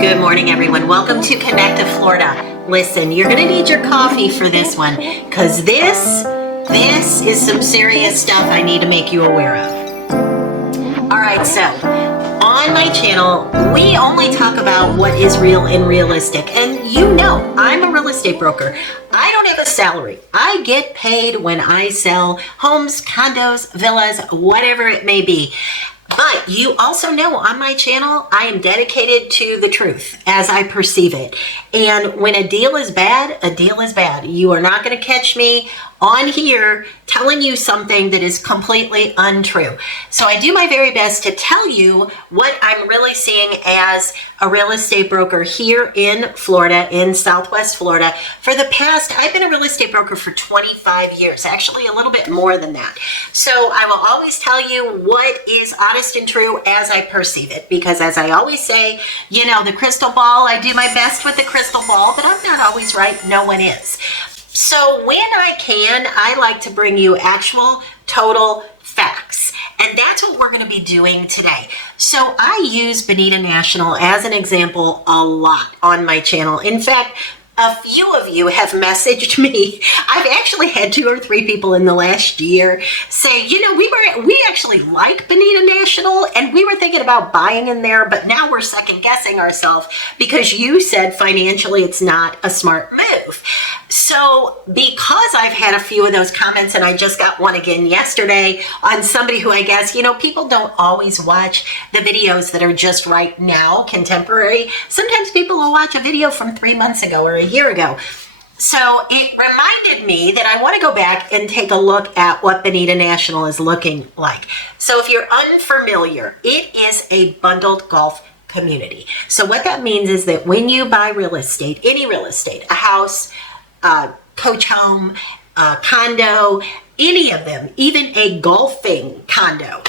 Good morning, everyone. Welcome to Connect to Florida. Listen, you're going to need your coffee for this one because this is some serious stuff I need to make you aware of. All right, so on my channel, we only talk about what is real and realistic. And you know, I'm a real estate broker. I don't have a salary. I get paid when I sell homes, condos, villas, whatever it may be. But you also know on my channel, I am dedicated to the truth as I perceive it. And when a deal is bad, a deal is bad. You are not going to catch me on here telling you something that is completely untrue. So I do my very best to tell you what I'm really seeing as a real estate broker here in Florida, in Southwest Florida. For the past, I've been a real estate broker for 25 years, actually a little bit more than that. So I will always tell you what is honest and true as I perceive it, because as I always say, you know, the crystal ball, I do my best with the crystal ball, but I'm not always right. No one is. So when I can, I like to bring you actual total facts. And that's what we're going to be doing today. So I use Bonita National as an example a lot on my channel. In fact, a few of you have messaged me. I've actually had 2 or 3 people in the last year say, you know, we actually like Bonita National and we were thinking about buying in there, but now we're second guessing ourselves because you said financially it's not a smart move. So because I've had a few of those comments, and I just got one again yesterday on somebody who I guess, you know, people don't always watch the videos that are just right now, contemporary. Sometimes people will watch a video from 3 months ago or a year ago. So it reminded me that I want to go back and take a look at what Bonita National is looking like. So if you're unfamiliar, it is a bundled golf community. So what that means is that when you buy real estate, any real estate, a house, coach home, condo, any of them, even a golfing condo,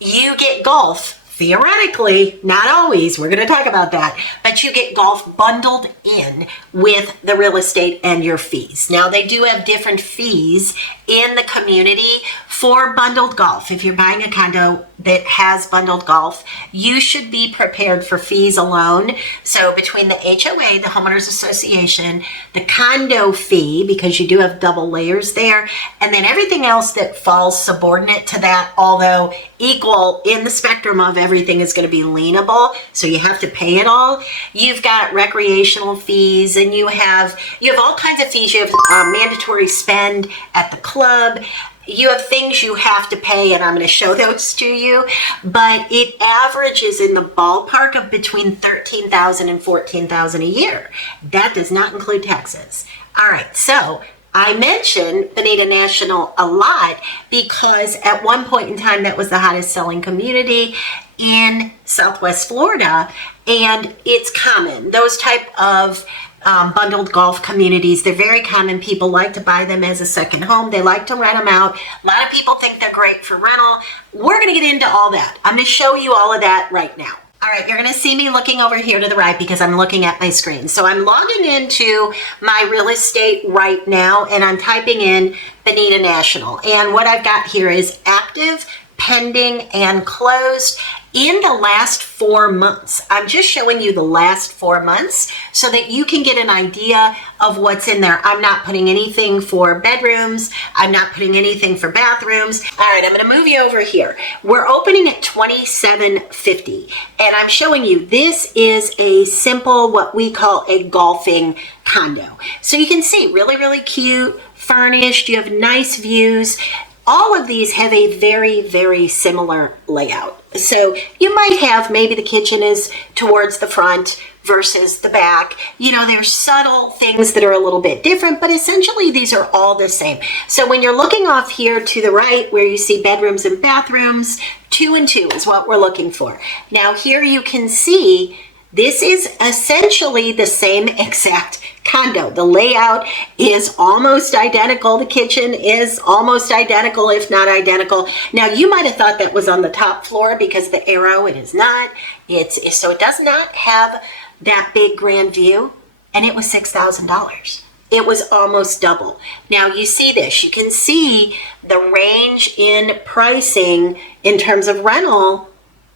you get golf. Theoretically, not always, we're going to talk about that, but you get golf bundled in with the real estate and your fees. Now, they do have different fees in the community for bundled golf. If you're buying a condo that has bundled golf, you should be prepared for fees alone. So between the HOA, the Homeowners Association, the condo fee, because you do have double layers there, and then everything else that falls subordinate to that, although equal in the spectrum of everything is going to be lienable, so you have to pay it all. You've got recreational fees, and you have all kinds of fees. You have mandatory spend at the club. You have things you have to pay, and I'm going to show those to you, but it averages in the ballpark of between $13,000 and $14,000 a year. That does not include taxes. All right, so I mention Bonita National a lot because at one point in time, that was the hottest selling community in Southwest Florida, and it's common. Those type of bundled golf communities, they're very common. People like to buy them as a second home. They like to rent them out. A lot of people think they're great for rental. We're going to get into all that. I'm going to show you all of that right now. All right, you're going to see me looking over here to the right because I'm looking at my screen. So I'm logging into my real estate right now, and I'm typing in Bonita National. And what I've got here is active, pending, and closed in the last 4 months. I'm just showing you the last 4 months so that you can get an idea of what's in there. I'm not putting anything for bedrooms. I'm not putting anything for bathrooms. All right, I'm going to move you over here. We're opening at $27.50, and I'm showing you this is a simple, what we call a golfing condo. So you can see really, really cute, furnished. You have nice views. All of these have a very, very similar layout. So you might have maybe the kitchen is towards the front versus the back. You know, there's subtle things that are a little bit different, but essentially these are all the same. So when you're looking off here to the right where you see bedrooms and bathrooms, 2 and 2 is what we're looking for. Now here you can see this is essentially the same exact condo. The layout is almost identical. The kitchen is almost identical, if not identical. Now, you might have thought that was on the top floor because the arrow, it is not. So it does not have that big grand view, and it was $6,000. It was almost double. Now, you see this. You can see the range in pricing in terms of rental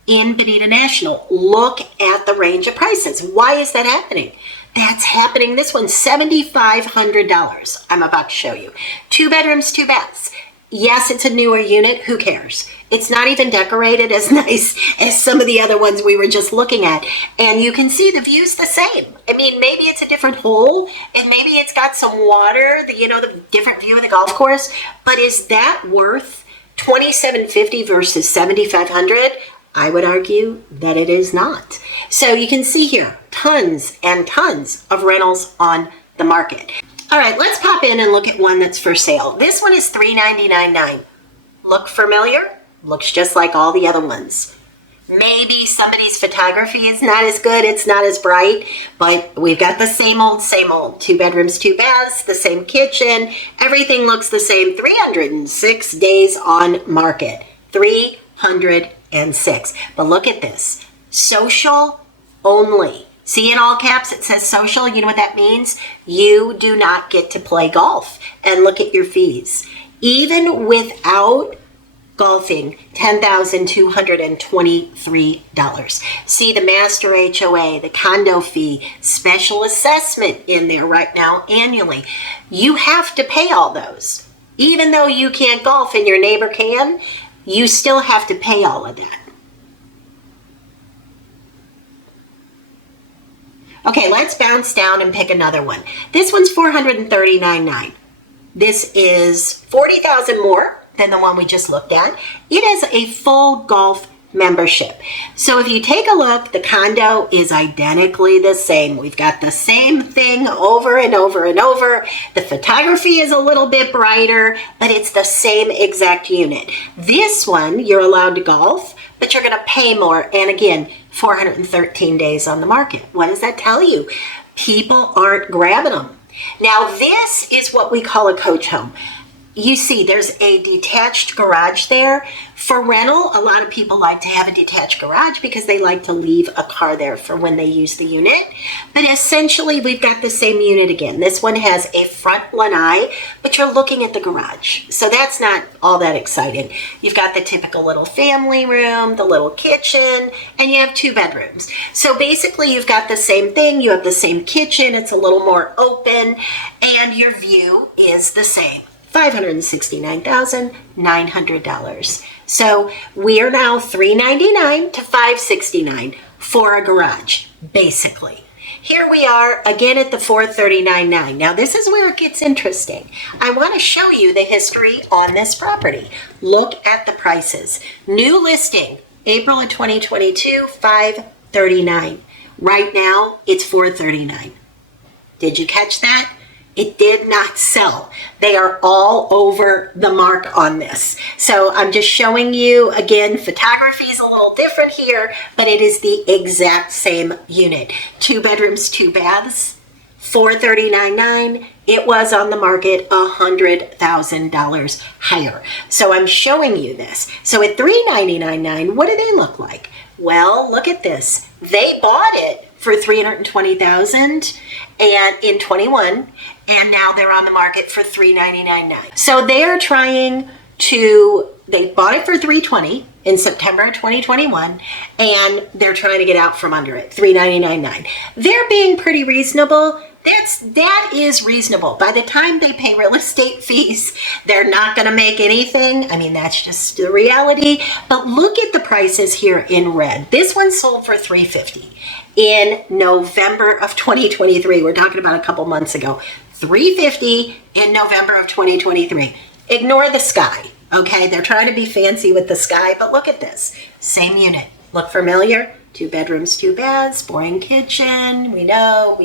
in Bonita National. Look at the range of prices. Why is that happening? That's happening. This one's $7,500. I'm about to show you. 2 bedrooms, 2 baths. Yes, it's a newer unit. Who cares? It's not even decorated as nice as some of the other ones we were just looking at. And you can see the view's the same. I mean, maybe it's a different hole and maybe it's got some water, the different view of the golf course. But is that worth $2,750 versus $7,500? I would argue that it is not. So you can see here, tons and tons of rentals on the market. All right, let's pop in and look at one that's for sale. This one is $399.9. Look familiar? Looks just like all the other ones. Maybe somebody's photography is not as good, it's not as bright, but we've got the same old, 2 bedrooms, 2 baths, the same kitchen, everything looks the same. 306 days on market, 306. But look at this, social only. See, in all caps it says social. You know what that means? You do not get to play golf. And look at your fees. Even without golfing, $10,223. See the master HOA, the condo fee, special assessment in there right now annually. You have to pay all those. Even though you can't golf and your neighbor can, you still have to pay all of that. Okay, let's bounce down and pick another one. This one's $439.9. This is $40,000 more than the one we just looked at. It is a full golf membership. So if you take a look, the condo is identically the same. We've got the same thing over and over and over. The photography is a little bit brighter, but it's the same exact unit. This one, you're allowed to golf, but you're going to pay more. And again, 413 days on the market. What does that tell you? People aren't grabbing them. Now, this is what we call a coach home. You see, there's a detached garage there. For rental, a lot of people like to have a detached garage because they like to leave a car there for when they use the unit. But essentially, we've got the same unit again. This one has a front lanai, but you're looking at the garage. So that's not all that exciting. You've got the typical little family room, the little kitchen, and you have 2 bedrooms. So basically, you've got the same thing. You have the same kitchen. It's a little more open, and your view is the same. $569,900. So we are now $399 to $569 for a garage, basically. Here we are again at the $439.9. Now this is where it gets interesting. I want to show you the history on this property. Look at the prices. New listing, April of 2022, $539. Right now, it's $439. Did you catch that? It did not sell. They are all over the mark on this. So I'm just showing you, again, photography is a little different here, but it is the exact same unit. 2 bedrooms, 2 baths, $439.9. It was on the market $100,000 higher. So I'm showing you this. So at $399.9, what do they look like? Well, look at this. They bought it for $320,000 and in 21, and now they're on the market for $399.9. So they are trying to, they bought it for $320 in September of 2021, and they're trying to get out from under it, $399.9. They're being pretty reasonable. That is reasonable. By the time they pay real estate fees, they're not going to make anything. I mean, that's just the reality. But look at the prices here in red. This one sold for $350 in November of 2023. We're talking about a couple months ago. $350 in November of 2023. Ignore the sky, okay? They're trying to be fancy with the sky, but look at this. Same unit. Look familiar? 2 bedrooms, 2 baths, boring kitchen. We know.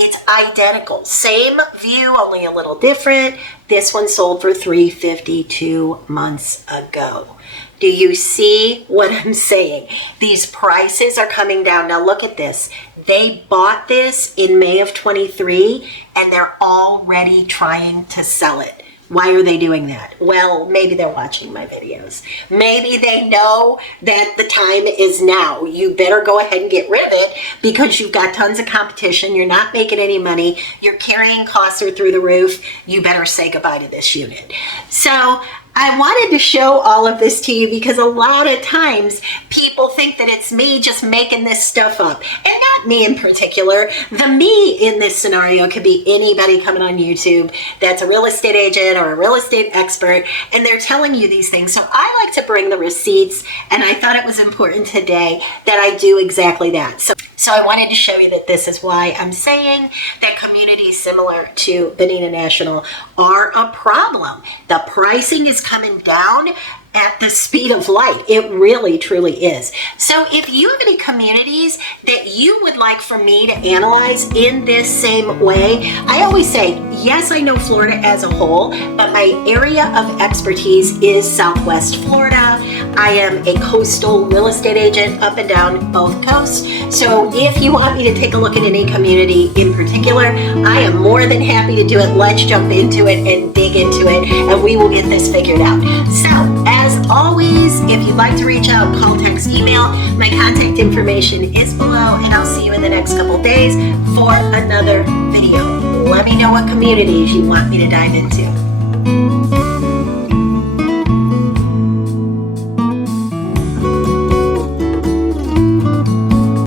It's identical. Same view, only a little different. This one sold for $350 2 months ago. Do you see what I'm saying? These prices are coming down. Now look at this. They bought this in May of 23 and they're already trying to sell it. Why are they doing that? Well, maybe they're watching my videos. Maybe they know that the time is now. You better go ahead and get rid of it because you've got tons of competition. You're not making any money. Your carrying costs are through the roof. You better say goodbye to this unit. So I wanted to show all of this to you because a lot of times people think that it's me just making this stuff up. And not me in particular. The me in this scenario could be anybody coming on YouTube that's a real estate agent or a real estate expert, and they're telling you these things. So I like to bring the receipts, and I thought it was important today that I do exactly that. So I wanted to show you that this is why I'm saying that communities similar to Bonita National are a problem. The pricing is coming down at the speed of light. It really, truly is. So if you have any communities that you would like for me to analyze in this same way, I always say, yes, I know Florida as a whole, but my area of expertise is Southwest Florida. I am a coastal real estate agent up and down both coasts. So if you want me to take a look at any community in particular, I am more than happy to do it. Let's jump into it and dig into it, and we will get this figured out. So as always, if you'd like to reach out, call, text, email. My contact information is below, and I'll see you in the next couple days for another video. Let me know what communities you want me to dive into.